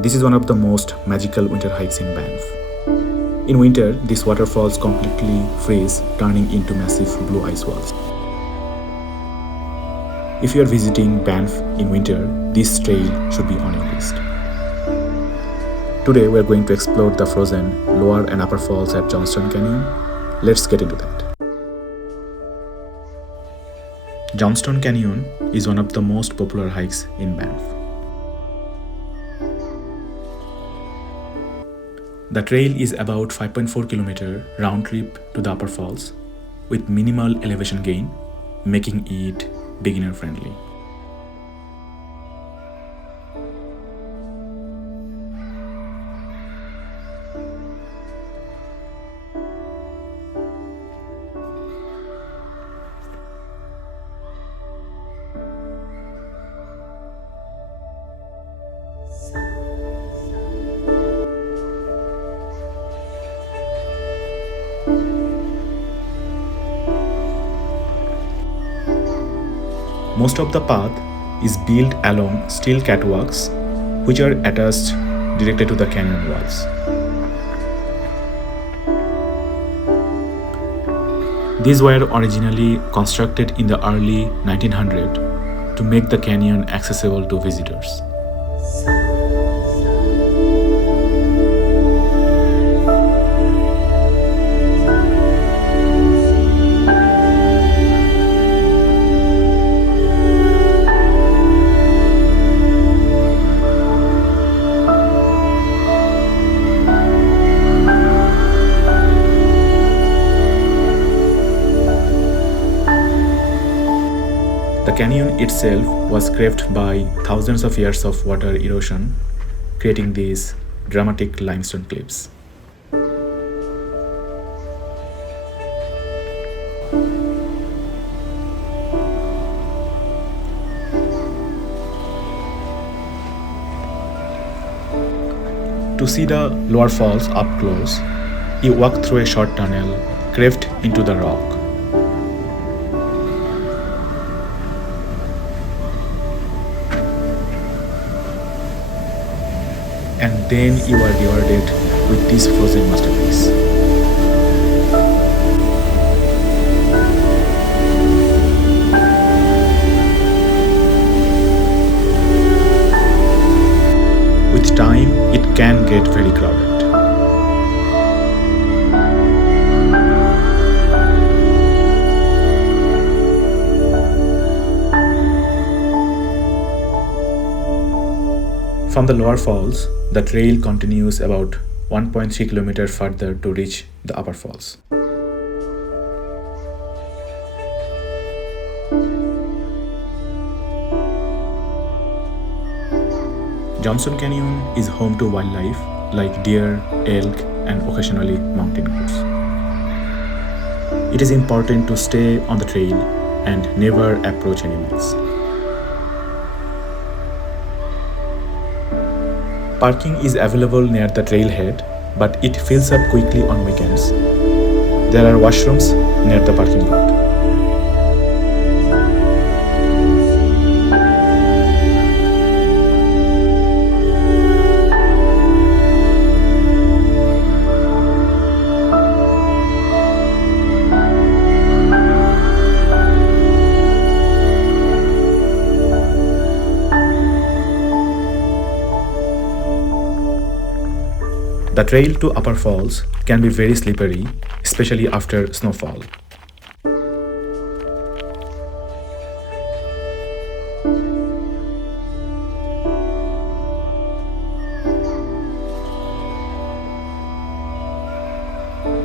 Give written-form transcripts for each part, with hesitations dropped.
This is one of the most magical winter hikes in Banff. In winter, these waterfalls completely freeze, turning into massive blue ice walls. If you are visiting Banff in winter, this trail should be on your list. Today we are going to explore the frozen lower and upper falls at Johnston Canyon. Let's get into that. Johnston Canyon is one of the most popular hikes in Banff. The trail is about 5.4 km round trip to the upper falls with minimal elevation gain, making it beginner friendly. Most of the path is built along steel catwalks, which are attached directly to the canyon walls. These were originally constructed in the early 1900s to make the canyon accessible to visitors. The canyon itself was carved by thousands of years of water erosion, creating these dramatic limestone cliffs. To see the lower falls up close, you walk through a short tunnel carved into the rock. And then you are rewarded with this frozen masterpiece. With time, it can get very crowded. From the lower falls, the trail continues about 1.3 km further to reach the upper falls. Johnston Canyon is home to wildlife like deer, elk, and occasionally mountain goats. It is important to stay on the trail and never approach animals. Parking is available near the trailhead, but it fills up quickly on weekends. There are washrooms near the parking lot. The trail to upper falls can be very slippery, especially after snowfall.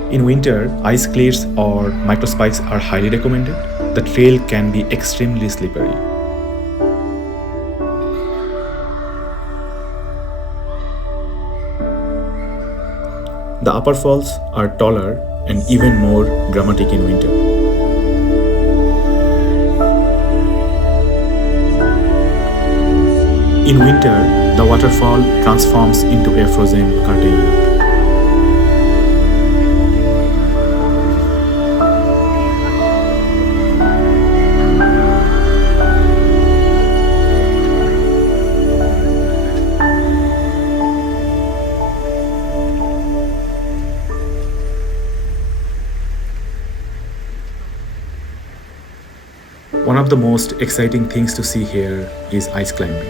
In winter, ice cleats or microspikes are highly recommended. The trail can be extremely slippery. The upper falls are taller and even more dramatic in winter. In winter, the waterfall transforms into a frozen curtain. of the most exciting things to see here is ice climbing.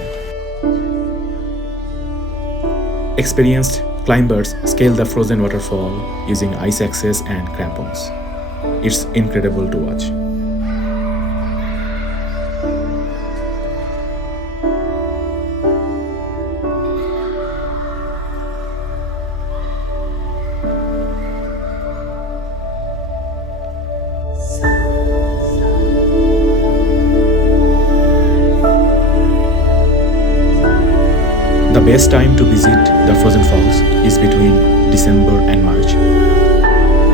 Experienced climbers scale the frozen waterfall using ice axes and crampons. It's incredible to watch. The best time to visit the frozen falls is between December and March.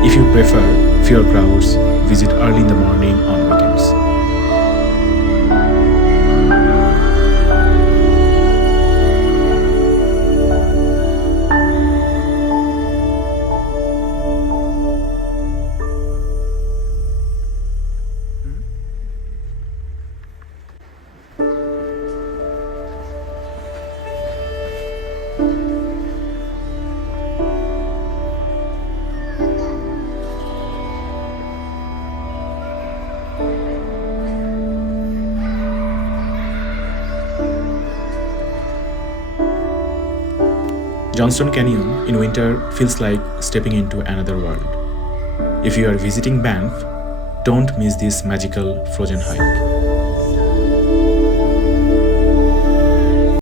If you prefer fewer crowds, visit early in the morning on weekends. Johnston Canyon in winter feels like stepping into another world. If you are visiting Banff, don't miss this magical frozen hike.